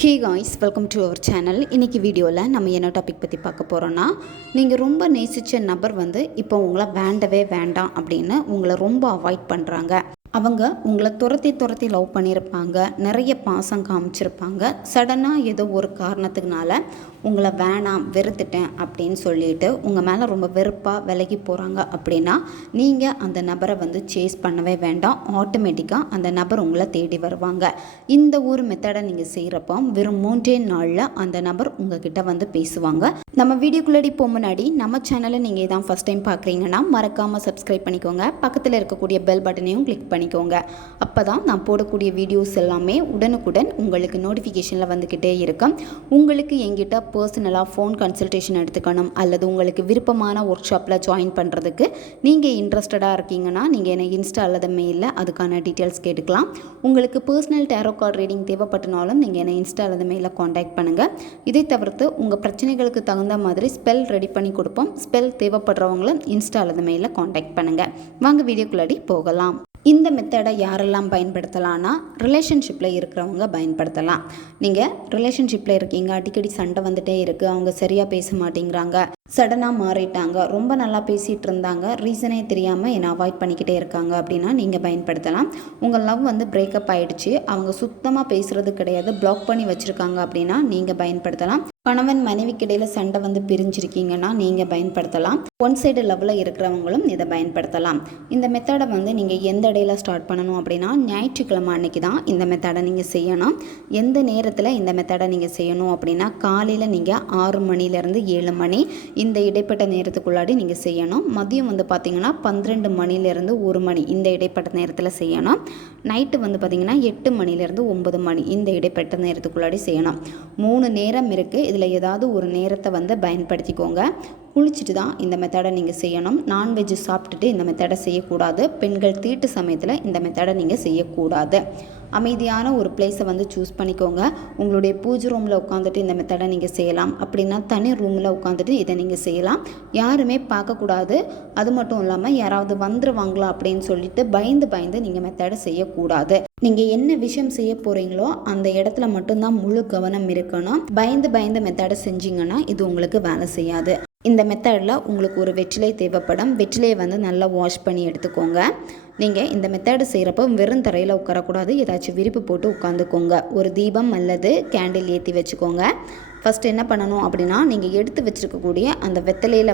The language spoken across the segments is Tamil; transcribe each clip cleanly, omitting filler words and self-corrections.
Hey guys, welcome to our channel. இன்றைக்கி வீடியோவில் நம்ம என்ன டாபிக் பற்றி பார்க்க போகிறோன்னா, நீங்கள் ரொம்ப நேசித்த நபர் இப்போ உங்களை வேண்டவே வேண்டாம் அப்படின்னு உங்களை ரொம்ப அவாய்ட் பண்ணுறாங்க. அவங்க உங்களை துரத்தி லவ் பண்ணியிருப்பாங்க, நிறைய பாசம் காமிச்சிருப்பாங்க. சடனாக ஏதோ ஒரு காரணத்துக்குனால உங்களை வேணாம், வெறுத்துட்டேன் அப்படின்னு சொல்லிட்டு உங்கள் மேலே ரொம்ப வெறுப்பாக விலகி போகிறாங்க. அப்படின்னா நீங்கள் அந்த நபரை சேஸ் பண்ணவே வேண்டாம். ஆட்டோமேட்டிக்காக அந்த நபர் உங்களை தேடி வருவாங்க. இந்த ஒரு மெத்தடை நீங்கள் செய்கிறப்போ வெறும் 3 நாளில் அந்த நபர் உங்ககிட்ட பேசுவாங்க. நம்ம வீடியோக்குள்ளடி போக முன்னாடி நம்ம சேனலை நீங்கள் இதான் ஃபஸ்ட் டைம் பார்க்குறீங்கன்னா மறக்காமல் சப்ஸ்கிரைப் பண்ணிக்கோங்க. பக்கத்தில் இருக்கக்கூடிய பெல் பட்டனையும் கிளிக் பண்ணிக்கோங்க. அப்போ தான் நான் போடக்கூடிய வீடியோஸ் எல்லாமே உடனுக்குடன் உங்களுக்கு நோட்டிஃபிகேஷனில் வந்துக்கிட்டே இருக்கும். உங்களுக்கு எங்கிட்ட பர்சனலாக ஃபோன் கன்சல்டேஷன் எடுத்துக்கணும் அல்லது உங்களுக்கு விருப்பமான ஒர்க் ஷாப்பில் ஜாயின் பண்ணுறதுக்கு நீங்கள் இன்ட்ரெஸ்டடாக இருக்கீங்கன்னா நீங்கள் என்னை இன்ஸ்டா அல்லது மெயிலில் அதுக்கான டீட்டெயில்ஸ் கேட்டுக்கலாம். உங்களுக்கு பர்சனல் டேரோ கார்டு ரீடிங் தேவைப்பட்டனாலும் நீங்கள் என்னை இன்ஸ்டா அல்லது மெயிலில் காண்டாக்ட் பண்ணுங்கள். இதை தவிர்த்து உங்கள் பிரச்சனைகளுக்கு தகுந்த மாதிரி ஸ்பெல் ரெடி பண்ணி கொடுப்போம். ஸ்பெல் தேவைப்படுறவங்களும் இன்ஸ்டா அல்லது மெயிலில் காண்டாக்ட் பண்ணுங்கள். வாங்க வீடியோக்குள்ளாடி போகலாம். இந்த மெத்தடை யாரெல்லாம் பயன்படுத்தலாம்னா, ரிலேஷன்ஷிப்பில் இருக்கிறவங்க பயன்படுத்தலாம். நீங்கள் ரிலேஷன்ஷிப்பில் இருக்கீங்க, அடிக்கடி சண்டை வந்துட்டே இருக்குது, அவங்க சரியாக பேச மாட்டேங்கிறாங்க, சடனாக மாறிட்டாங்க, ரொம்ப நல்லா பேசிகிட்டு இருந்தாங்க, ரீசனே தெரியாமல் என்னை அவாய்ட் பண்ணிக்கிட்டே இருக்காங்க அப்படின்னா நீங்கள் பயன்படுத்தலாம். உங்கள் லவ் பிரேக்கப் ஆகிடுச்சு, அவங்க சுத்தமாக பேசுகிறது கிடையாது, பிளாக் பண்ணி வச்சுருக்காங்க அப்படின்னா நீங்கள் பயன்படுத்தலாம். கணவன் மனைவிக்கு இடையில் சண்டை பிரிஞ்சிருக்கீங்கன்னா நீங்கள் பயன்படுத்தலாம். ஒன் சைடு லவ்வில் இருக்கிறவங்களும் இதை பயன்படுத்தலாம். இந்த மெத்தடை நீங்கள் எந்த இடையில ஸ்டார்ட் பண்ணணும் அப்படின்னா, ஞாயிற்றுக்கிழமை அன்னைக்கு தான் இந்த மெத்தடை நீங்கள் செய்யணும். எந்த நேரத்தில் இந்த மெத்தடை நீங்கள் செய்யணும் அப்படின்னா, காலையில் நீங்கள் 6 மணிலேருந்து 7 மணி இந்த இடைப்பட்ட நேரத்துக்குள்ளாடி நீங்கள் செய்யணும். மதியம் பார்த்தீங்கன்னா 12 மணிலேருந்து 1 மணி இந்த இடைப்பட்ட நேரத்தில் செய்யணும். நைட்டு பார்த்தீங்கன்னா 8 மணிலேருந்து 9 மணி இந்த இடைப்பட்ட நேரத்துக்குள்ளாடி செய்யணும். 3 நேரம் இருக்குது. இதில் ஏதாவது ஒரு நேரத்தை பயன்படுத்திக்கோங்க. குளிச்சுட்டு தான் இந்த மெத்தடை நீங்கள் செய்யணும். நான்வெஜ் சாப்பிட்டுட்டு இந்த மெத்தடை செய்யக்கூடாது. பெண்கள் தீட்டு சமயத்தில் இந்த மெத்தடை நீங்கள் செய்யக்கூடாது. அமைதியான ஒரு பிளேஸை சூஸ் பண்ணிக்கோங்க. உங்களுடைய பூஜை ரூமில் உட்காந்துட்டு இந்த மெத்தடை நீங்கள் செய்யலாம். அப்படின்னா தனி ரூமில் உட்காந்துட்டு இதை நீங்கள் செய்யலாம். யாருமே பார்க்கக்கூடாது. அது மட்டும் இல்லாமல் யாராவது வந்துடுவாங்களா அப்படின்னு சொல்லிட்டு பயந்து நீங்கள் மெத்தடை செய்யக்கூடாது. நீங்கள் என்ன விஷயம் செய்ய போகிறீங்களோ அந்த இடத்துல மட்டும்தான் முழு கவனம் இருக்கணும். பயந்து மெத்தடை செஞ்சீங்கன்னா இது உங்களுக்கு வேலை செய்யாது. இந்த மெத்தடில் உங்களுக்கு ஒரு வெற்றிலை தேவைப்படும். வெற்றிலையை நல்லா வாஷ் பண்ணி எடுத்துக்கோங்க. நீங்கள் இந்த மெத்தடு செய்கிறப்போ வெறும் தரையில் உட்காரக்கூடாது. ஏதாச்சும் விரிப்பு போட்டு உட்காந்துக்கோங்க. ஒரு தீபம் அல்லது கேண்டில் ஏற்றி வச்சுக்கோங்க. ஃபஸ்ட்டு என்ன பண்ணணும் அப்படின்னா, நீங்கள் எடுத்து வச்சுருக்கக்கூடிய அந்த வெத்தலையில்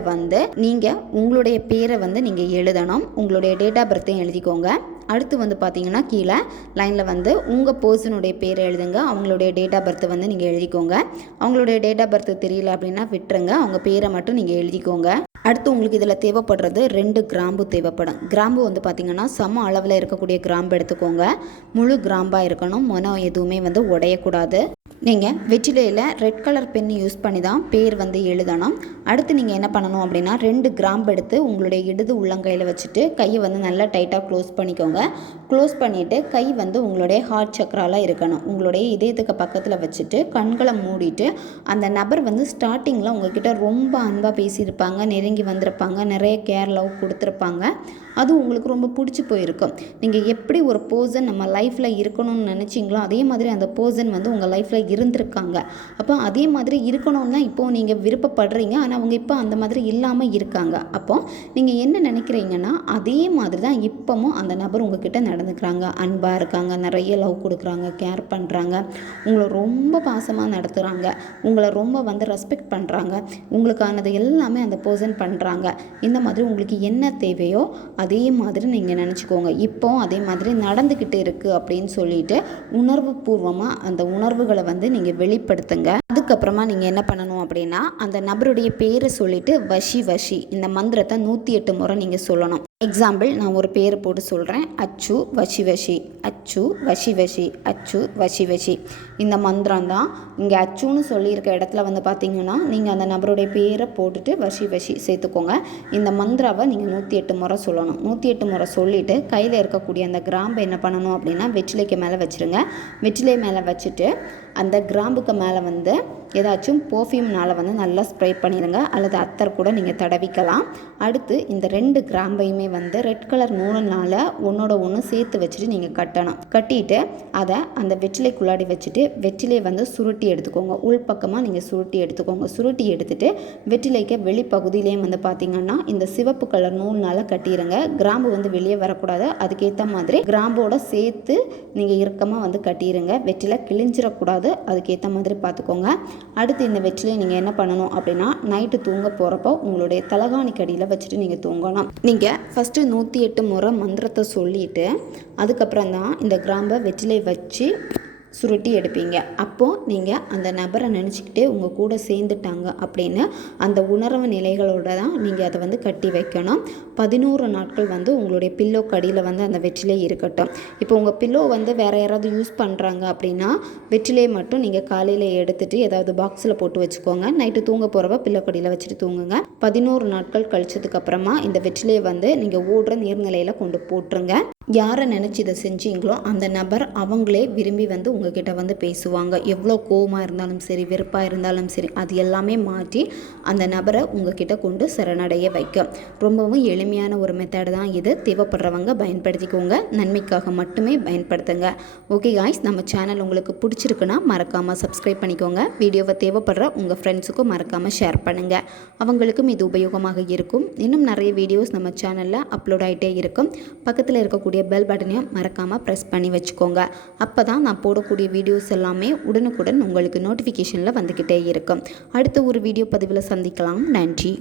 நீங்கள் உங்களுடைய பேரை நீங்கள் எழுதணும். உங்களுடைய டேட் ஆஃப் பர்த்தையும் எழுதிக்கோங்க. அடுத்து பார்த்தீங்கன்னா கீழே லைனில் உங்கள் பர்சனுடைய பேரை எழுதுங்க. அவங்களுடைய டேட் ஆஃப் பர்த் நீங்கள் எழுதிக்கோங்க. அவங்களுடைய டேட் ஆஃப் பர்த் தெரியல அப்படின்னா விட்டுருங்க. அவங்க பேரை மட்டும் நீங்கள் எழுதிக்கோங்க. அடுத்து உங்களுக்கு இதில் தேவைப்படுறது 2 கிராம்பு தேவைப்படும். கிராம்பு பார்த்தீங்கன்னா சம அளவில் இருக்கக்கூடிய கிராம்பு எடுத்துக்கோங்க. முழு கிராம்பாக இருக்கணும். மனம் எதுவுமே உடையக்கூடாது. நீங்கள் வெற்றிலையில் ரெட் கலர் பென் யூஸ் பண்ணி தான் பேர் எழுதணும். அடுத்து நீங்கள் என்ன பண்ணணும் அப்படின்னா, 2 கிராம்பு எடுத்து உங்களுடைய இடது உள்ளங்கையில் வச்சுட்டு கையை நல்லா டைட்டாக க்ளோஸ் பண்ணிக்கோங்க. க்ளோஸ் பண்ணிவிட்டு கை உங்களுடைய ஹார்ட் சக்கராலாம் இருக்கணும். உங்களுடைய இதயத்துக்கு பக்கத்தில் வச்சுட்டு கண்களை மூடிட்டு, அந்த நபர் ஸ்டார்டிங்கில் உங்கள்கிட்ட ரொம்ப அன்பாக பேசியிருப்பாங்க, நெருங்கி வந்திருப்பாங்க, நிறைய கேர் லவ் கொடுத்துருப்பாங்க. அது உங்களுக்கு ரொம்ப பிடிச்சி போயிருக்கும். நீங்கள் எப்படி ஒரு பர்சன் நம்ம லைஃப்பில் இருக்கணும்னு நினச்சிங்களோ அதே மாதிரி அந்த பர்சன் உங்கள் லைஃப்பில் இருந்திருக்காங்க. அப்போ அதே மாதிரி இருக்கணும்னு தான் இப்போது நீங்கள் விருப்பப்படுறீங்க. ஆனால் அவங்க இப்போ அந்த மாதிரி இல்லாமல் இருக்காங்க. அப்போது நீங்கள் என்ன நினைக்கிறீங்கன்னா, அதே மாதிரி தான் இப்போவும் அந்த நபர் உங்ககிட்ட நடந்துக்கிறாங்க. அன்பாக இருக்காங்க, நிறைய லவ் கொடுக்குறாங்க, கேர் பண்ணுறாங்க, உங்களை ரொம்ப பாசமாக நடத்துகிறாங்க, உங்களை ரொம்ப ரெஸ்பெக்ட் பண்ணுறாங்க, உங்களுக்கானது எல்லாமே அந்த பர்சன் பண்ணுறாங்க. இந்த மாதிரி உங்களுக்கு என்ன தேவையோ அதே மாதிரி நீங்கள் நினச்சிக்கோங்க. இப்போ அதே மாதிரி நடந்துக்கிட்டு இருக்குது அப்படின்னு சொல்லிட்டு உணர்வு பூர்வமாக அந்த உணர்வுகளை நீங்கள் வெளிப்படுத்துங்க. அதுக்கப்புறமா நீங்கள் என்ன பண்ணணும் அப்படின்னா, அந்த நபருடைய பேரை சொல்லிட்டு வஷி இந்த மந்திரத்தை 108 முறை நீங்கள் சொல்லணும். எக்ஸாம்பிள், நான் ஒரு பேரை போட்டு சொல்கிறேன். அச்சு வஷி, அச்சு வஷி, அச்சு வஷி. இந்த மந்திரம் தான். இங்கே அச்சுன்னு சொல்லியிருக்க இடத்துல பார்த்தீங்கன்னா நீங்கள் அந்த நபருடைய பேரை போட்டுட்டு வஷி சேர்த்துக்கோங்க. இந்த மந்திராவை நீங்கள் 108 முறை சொல்லணும். 108 முறை சொல்லிவிட்டு கையில் இருக்கக்கூடிய அந்த கிராம்பை என்ன பண்ணணும் அப்படின்னா வெற்றிலைக்கு மேலே வச்சுருங்க. வெற்றிலை மேலே வச்சுட்டு அந்த கிராம்புக்கு மேலே வந்து ஏதாச்சும் பர்ஃப்யூம்னால் வந்து நல்லா ஸ்ப்ரே பண்ணிடுங்க, அல்லது அத்தர் கூட நீங்கள் தடவிக்கலாம். அடுத்து இந்த 2 கிராம்பையுமே வந்து ரெட் கலர் நூலுனால் ஒன்றோட ஒன்று சேர்த்து வச்சுட்டு நீங்கள் கட்டணும். கட்டிட்டு அதை அந்த வெற்றிலைக்குள்ளாடி வச்சுட்டு வெற்றிலையை வந்து சுருட்டி எடுத்துக்கோங்க. உள் பக்கமாக நீங்கள் சுருட்டி எடுத்துக்கோங்க. சுருட்டி எடுத்துகிட்டு வெற்றிலைக்கு வெளிப்பகுதியிலேயே வந்து பார்த்திங்கன்னா இந்த சிவப்பு கலர் நூல்னால் கட்டிடுங்க. கிராம்பு வந்து வெளியே வரக்கூடாது, அதுக்கேற்ற மாதிரி கிராம்போட சேர்த்து நீங்கள் இறுக்கமாக வந்து கட்டிடுங்க. வெற்றிலை கிழிஞ்சிடக்கூடாது, அதுக்கேற்ற மாதிரி பார்த்துக்கோங்க. அடுத்து இந்த வெற்றிலையை நீங்கள் என்ன பண்ணணும் அப்படின்னா, நைட்டு தூங்க போகிறப்போ உங்களுடைய தலகாணி கடியில் வச்சுட்டு நீங்கள் தூங்கணும். நீங்கள் ஃபஸ்ட்டு 108 முறை மந்திரத்தை சொல்லிவிட்டு அதுக்கப்புறம் தான் இந்த கிராம்பை வெற்றிலை வச்சு சுருட்டி எடுப்பீங்க. அப்போது நீங்கள் அந்த நபரை நினச்சிக்கிட்டே உங்கள் கூட சேர்ந்துட்டாங்க அப்படின்னு அந்த உணர்வு நிலைகளோட தான் நீங்கள் அதை வந்து கட்டி வைக்கணும். 11 நாட்கள் வந்து உங்களுடைய பில்லோ கடியில் வந்து அந்த வெற்றிலை இருக்கட்டும். இப்போ உங்கள் பில்லோ வந்து வேறு யாராவது யூஸ் பண்ணுறாங்க அப்படின்னா வெற்றிலையை மட்டும் நீங்கள் காலையில் எடுத்துகிட்டு ஏதாவது பாக்ஸில் போட்டு வச்சுக்கோங்க. நைட்டு தூங்க போகிறப்ப பில்லோ கடியில் வச்சுட்டு தூங்குங்க. 11 நாட்கள் கழிச்சதுக்கப்புறமா இந்த வெற்றிலையை வந்து நீங்கள் ஓடுற நீர்நிலையில் கொண்டு போட்டுருங்க. யாரை நினச்சி இதை செஞ்சீங்களோ அந்த நபர் அவங்களே விரும்பி வந்து உங்ககிட்ட வந்து பேசுவாங்க. எவ்வளோ கோவமாக இருந்தாலும் சரி, வெறுப்பாக இருந்தாலும் சரி, அது எல்லாமே மாற்றி அந்த நபரை உங்ககிட்ட கொண்டு சரணடைய வைக்கும். ரொம்பவும் எளிமையான ஒரு மெத்தட் தான் இது. தேவைப்படுறவங்க பயன்படுத்திக்கோங்க, நன்மைக்காக மட்டுமே பயன்படுத்துங்க. ஓகே காய்ஸ், நம்ம சேனல் உங்களுக்கு பிடிச்சிருக்குன்னா மறக்காமல் சப்ஸ்கிரைப் பண்ணிக்கோங்க. வீடியோவை தேவைப்படுற உங்கள் ஃப்ரெண்ட்ஸுக்கும் மறக்காமல் ஷேர் பண்ணுங்கள், அவங்களுக்கும் இது உபயோகமாக இருக்கும். இன்னும் நிறைய வீடியோஸ் நம்ம சேனலில் அப்லோட் ஆகிட்டே இருக்கும். பக்கத்தில் இருக்கக்கூடிய பெல் பட்டனையும் மறக்காமல் ப்ரெஸ் பண்ணி வச்சுக்கோங்க. அப்போ தான் நான் போடக்கூடிய வீடியோஸ் எல்லாமே உடனுக்குடன் உங்களுக்கு நோட்டிஃபிகேஷனில் வந்துக்கிட்டே இருக்கும். அடுத்த ஒரு வீடியோ பதிவில் சந்திக்கலாம். நன்றி.